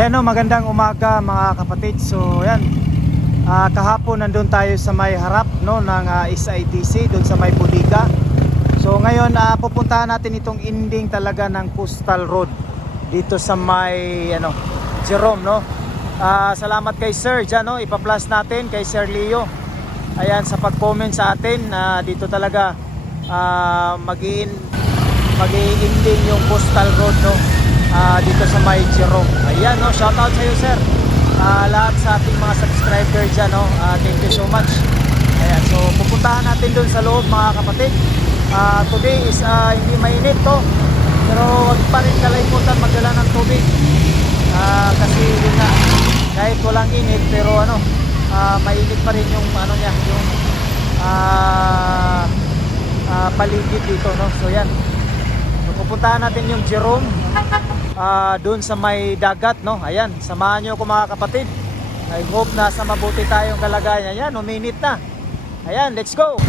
Ayan o, magandang umaga mga kapatid. So yan, kahapon nandun tayo sa may harap no, ng SITC, doon sa may Budiga. So ngayon pupuntahan natin itong ending talaga ng Coastal Road dito sa may Jerome no. Salamat kay Sir dyan no, ipa-plus natin kay Sir Leo. Ayan, sa pag-comment sa atin dito talaga mag-i-ending yung Coastal Road no, dito sa may Jerome. Ayan no, shout out sa iyo Sir. Lahat sa ating mga subscriber dyan no, thank you so much. Ayan, so pupuntahan natin dun sa loob mga kapatid. Today is hindi mainit to, pero wag pa rin kalimutan magdala ng tubig. Kasi yun nga, kahit walang init pero mainit pa rin yung yung paligid dito no. So yan, so, pupuntahan natin yung Jerome doon sa may dagat no. Ayan, samahan nyo ako mga kapatid. I hope nasa mabuti tayong kalagayan. Ayan, uminit na. Ayan, let's go.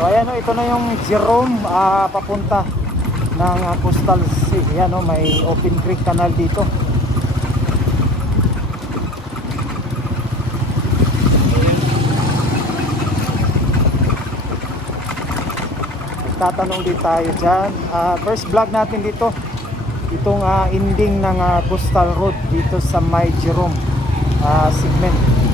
So ayan o, ito na yung Jerome papunta ng Coastal Sea. Ayan o, may open creek canal dito. Tatanong din tayo dyan. First vlog natin dito, itong ending ng Coastal Road dito sa may Jerome segment.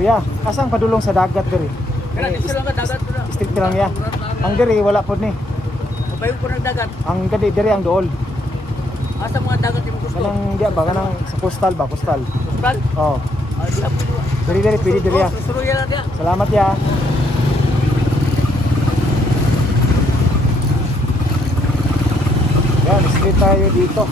Ya, asang padulong sa dagat diri. Stick lang ya. Ang diri wala pod ni. Mabayo ko ng dagat. Ang diri ang dool. Asa mga dagat yung gusto? Kanang diya ba kanang sa coastal ba, coastal. Coastal? Oh. Diya po dua. Diri pili diri ya. Suruya na diya. Salamat ya. Yan, straight tayo dito.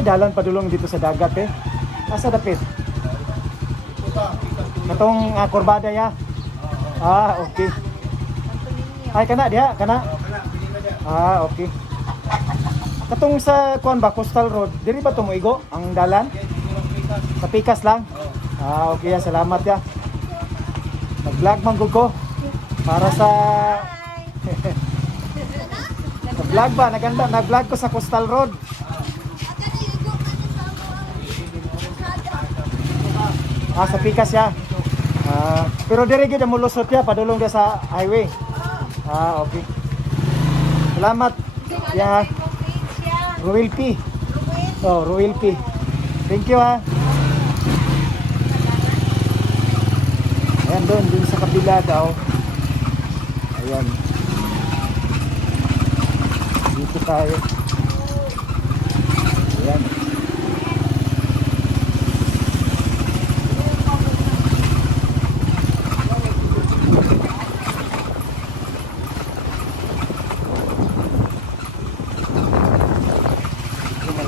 Dalan padulong dito sa dagat eh. Asa dapit? Katong kurbada ya. Okay. Ay kana diha, kana. Okay. Katong sa kuan ba Coastal Road, diri ba tumuigo ang dalan? Sa Pikas lang. Okay ya, salamat ya. Nag-vlog man gud ko para sa vlog ba, naganda, nag-vlog ko sa Coastal Road. Sa Pikas ya. Pero dire gyud mo lusot ya, padulong dia sa highway. Okay. Salamat. Ya. Royal P. Oh, Royal P. Thank you ha. Ayan doon sa kabila daw. Ayan. Dito tayo. Ayan.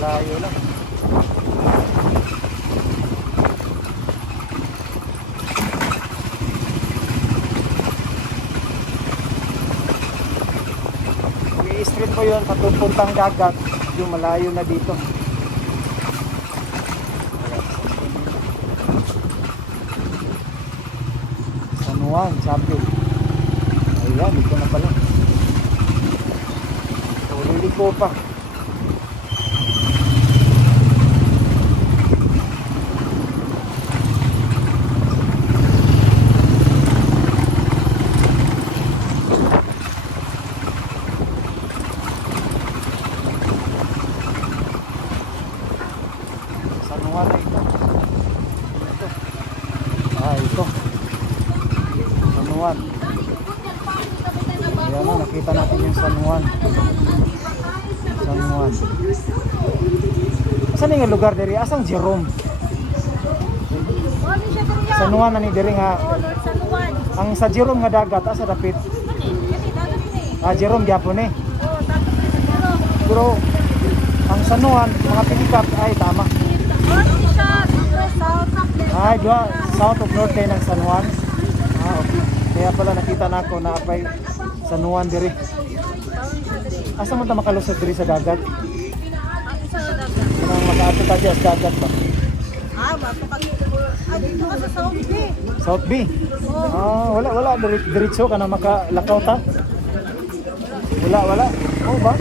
Malayo lang. I-street mo yun patupuntang dagat, yung malayo na dito. Juan, sabi. Ayan, dito na pala. So, liliko pa. San Juan na ito. Ito. Ito. San Juan. Ayan o, nakita natin yung San Juan. San Juan. Saan yung lugar diri? Asang Jerome? San Juan na ni diri nga. Ang sa Jerome nga dagat, asa dapit? Jerome gyapon eh. Pero ang San Juan, mga pinikap, ay tama. Ay, dua, south of north kayo ng San Juan. Okay. Kaya pala nakita na ako na apay San Juan diri. Asa mo ta makalusot diri sa dagat? Kanang makaadto ta sa dagat ba? Dito ka sa South Bay. South B? Wala diretso ka na makalakaw ta? Wala. Oh ba?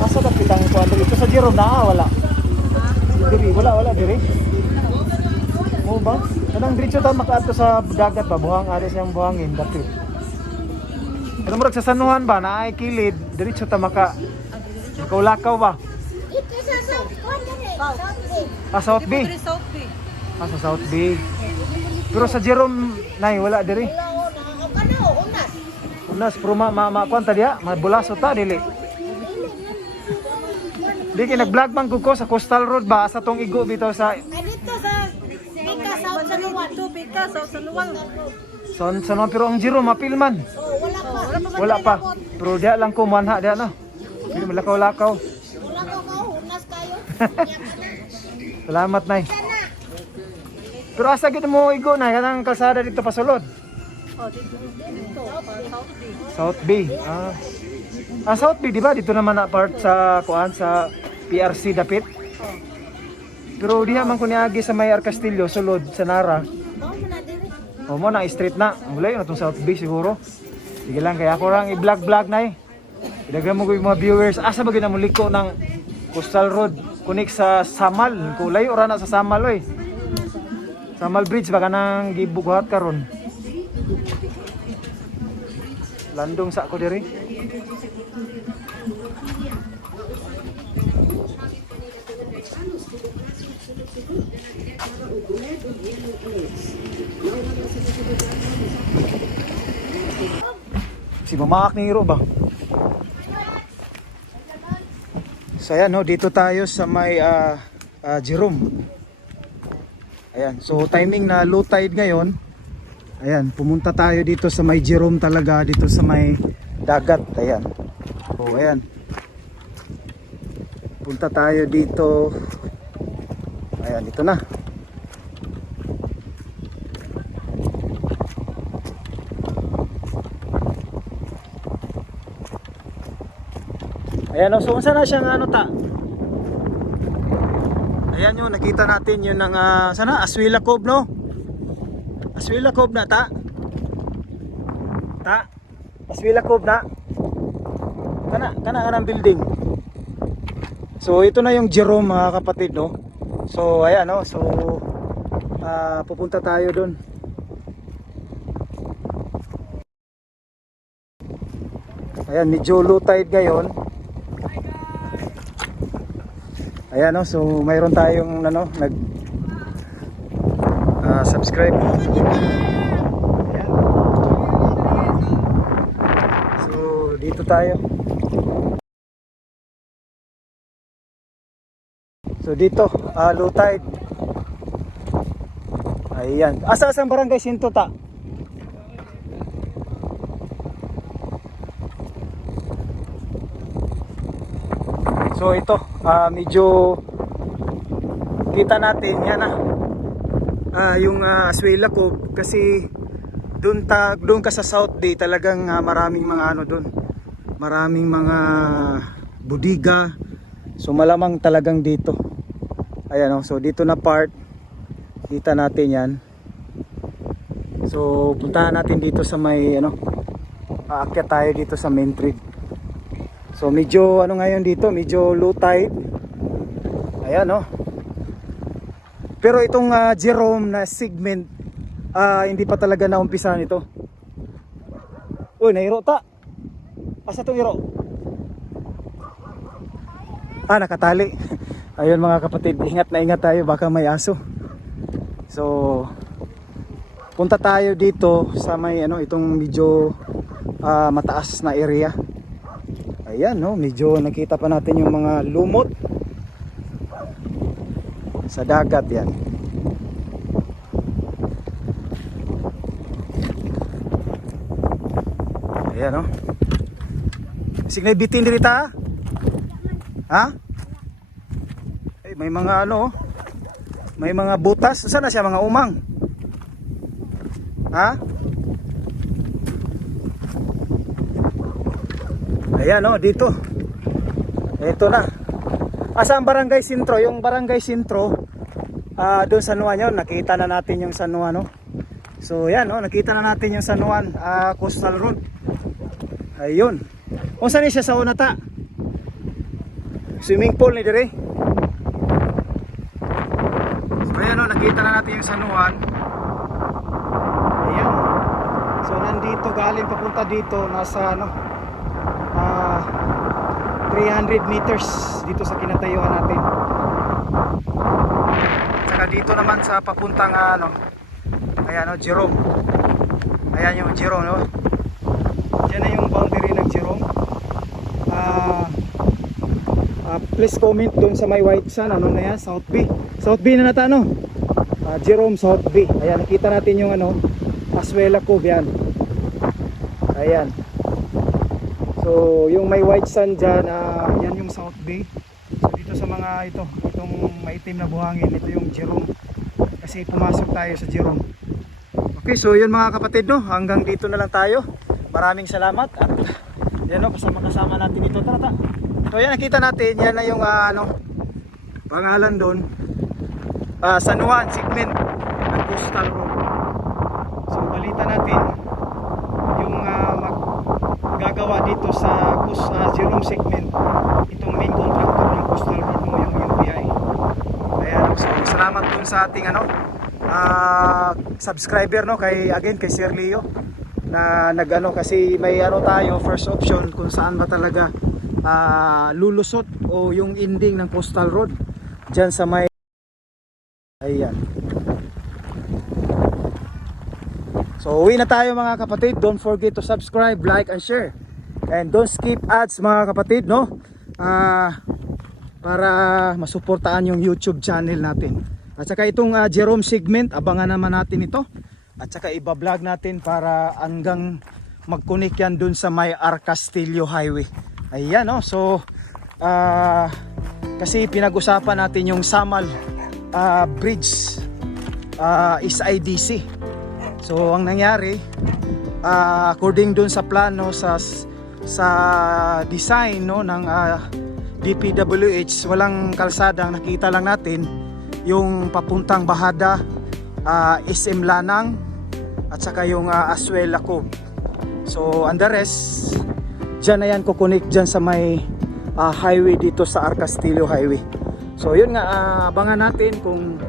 Asa dapit ang kuan diri? Ito sa Jerome na wala. Diri, wala diri. Oh ba? Kanang diretso ta makaadto sa dagat ba? Buhang ari siyang buhangin dapit. Pero murag sa San Juan ba na ay kilid, diretso ta lakaw ba? Ito sa South Bay. South B. South Bay. Sa South B. Pero sa Jerome nay wala diri. Unas. Unas pero kwanta diha, mabulaso ta dili. Di kay nag-vlog man ko sa Coastal Road ba sa tong igo bitaw sa Dito sa Pika South San Juan. Pika, South San Juan. San Juan pero ang Jerome mapilman. Wala pa. Pero diha lang ko manha diha na. Hindi malakaw-lakaw. Wala ka unas kayo. Salamat nay. Pero asa gid mo igo na kanang kalsada dito pasulod. Dito, South South Bay. B. South B di ba dito naman na part sa kuan sa PRC dapit. Pero diha man ko niagi sa Mayar Castillo sulod sa Nara. O mo na street na. Ang layo na tong South B siguro. Sige lang kaya ako lang i-vlog na eh. Idaghan mo ko yung mga viewers. Asa ba ginamo liko ng Coastal Road kunik sa Samal. Kulay ora na sa Samal oy. Samal Bridge baka nang gibuhat karon. Landong sa ako diri. Si mamaak ni Hiro ba? So ayan no, dito tayo sa may Jerome. Ayan, so timing na low tide ngayon. Ayan, pumunta tayo dito sa may Jerome talaga, dito sa may dagat. Ayan. So ayan. Punta tayo dito. Ayan, dito na. Ayan, so saan na siyang ano ta? Ayan yun, nakita natin yun ng sana, Aswila Cove no? Aswila Cove na ta? Aswila Cove na? Kana building. So ito na yung Jerome mga kapatid no? So ayan no, so pupunta tayo dun. Ayan, medyo low tide ngayon. Ayan no, so mayroon tayong subscribe. Ayan. So dito tayo. So dito, low tide. Ayan. Asa-asang barangay Sinto ta? So ito, medyo kita natin yan yung Aswila Cove kasi doon ka sa South Bay talagang maraming mga doon. Maraming mga budiga. So malamang talagang dito. Ayan so dito na part kita natin yan. So puntahan natin dito sa may ano, aakyat tayo dito sa main trade. So medyo ano ngayon dito, medyo low tide. Ayan oh. Pero itong Jerome na segment, hindi pa talaga naumpisahan ito. Uy, nairo ta. Asa itong iro? Nakatali. Ayun mga kapatid, ingat na ingat tayo, baka may aso. So punta tayo dito sa may ano, itong medyo mataas na area. Ayan no, medyo nakita pa natin yung mga lumot sa dagat yan. Ayan no. Signay bitin diri ta. Ha? May mga ano, may mga butas. Saan na siya, mga umang? Ha? Ayan o, dito. Ito na. Saan barangay sentro? Yung barangay sentro, doon San Juan yun. Nakita na natin yung San Juan, no? So yan o, nakita na natin yung San Juan Coastal Road. Ayun. Kung saan siya sa una ta? Swimming pool ni dire. So ayan o, nakita na natin yung San Juan. Ayan. So nandito galing papunta dito, nasa ano, 300 meters dito sa kinatayuan natin. Saka dito naman sa papuntang ano, ayan o, Jerome. Ayan yung Jerome, no? Yan na yung boundary ng Jerome. Please comment dun sa may white sand, ano na yan, South B. South B na nata, no? Jerome South B. Ayan, nakita natin yung ano, Aswela Cove yan. Ayan. So yung may white sand dyan, yan yung South Bay. So dito sa mga itong maitim na buhangin, ito yung Jerome. Kasi pumasok tayo sa Jerome. Okay, so yun mga kapatid, no? Hanggang dito na lang tayo. Maraming salamat. At yan o, kasama natin ito. Tara. So yan, nakita natin, yan na yung ano, pangalan doon, San Juan segment ng Coastal Road. So balita natin yung gagawa dito sa Jerome segment, itong main contractor ng Coastal Road mo, yung UPI. Ayan, so salamat dun sa ating ano, subscriber, no, kay Sir Leo, na nag-ano, kasi may ano tayo, first option kung saan ba talaga lulusot o yung ending ng Coastal Road dyan sa may, ayan. So uwi na tayo mga kapatid. Don't forget to subscribe, like, and share. And don't skip ads mga kapatid, no? Para masuportaan yung YouTube channel natin. At saka itong Jerome segment, abangan naman natin ito. At saka iba-vlog natin para hanggang mag-connect yan dun sa may Arcastillo Highway. Ayan, no? So kasi pinag-usapan natin yung Samal Bridge, SIDC. So ang nangyari, according dun sa plano sa design, no, ng DPWH, walang kalsada. Nakita lang natin yung papuntang Bahada, SM Lanang, at saka yung Aswela Cove. So and the rest, dyan na yan kukunik dyan sa may highway dito sa Arcastillo Highway. So yun nga, abangan natin kung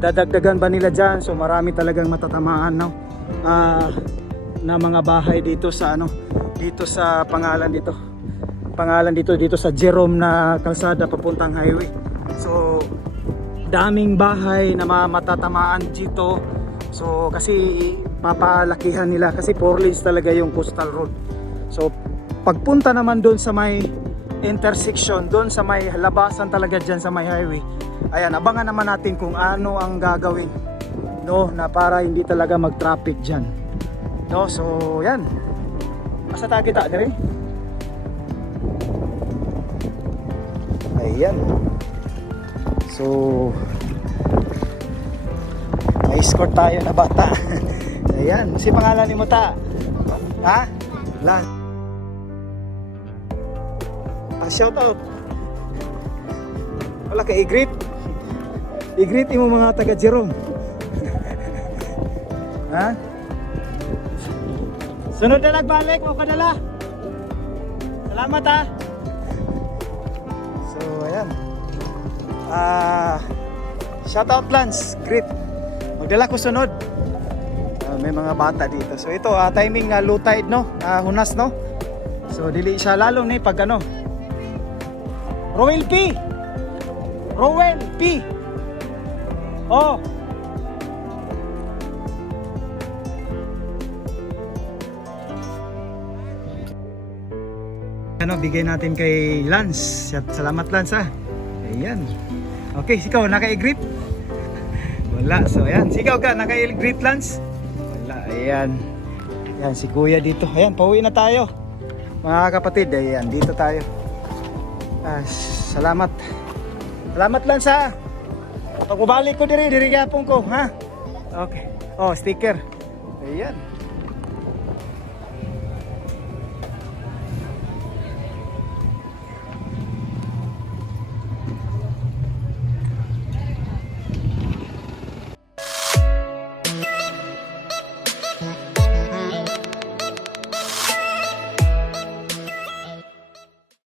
dadagdagan ba nila dyan. So marami talagang matatamaan, no? Na mga bahay dito sa ano, dito sa pangalan dito sa Jerome na kalsada papuntang highway. So daming bahay na matatamaan dito. So kasi papalakihan nila, kasi 4 lanes talaga yung Coastal Road. So pagpunta naman doon sa may intersection, doon sa may labasan talaga dyan sa may highway, ayan, abangan naman natin kung ano ang gagawin, no, na para hindi talaga mag-traffic dyan, no. So yan, asa tayo kita dire? Ayan. So may escort tayo na bata. Ayan, si pangalan ni mo ta? Ha? La. Shout out. Wala ka i-greet. I-greet mo mga taga Jerome. Ha? Sunod na nagbalik mo kadala. Salamat ha. So ayan. Shout out Lance, great. Magdala ko sunod. May mga bata dito. So ito timing low tide no, hunas no. So dili siya lalo ni pag ano. Rowel P. Oh. Ano, bigay natin kay Lance. Salamat Lance ha. Ayan. Okay, sikaw naka-greet? Wala. So ayan, sikaw ka naka-greet Lance? Wala. Ayan. Ayan si Kuya dito. Ayan, pauwi na tayo. Mga kapatid, ayan, dito tayo. Salamat. Salamat Lance ha. Pag mabalik ko diri gapon ko, ha? Okay. Oh, sticker. Ayan.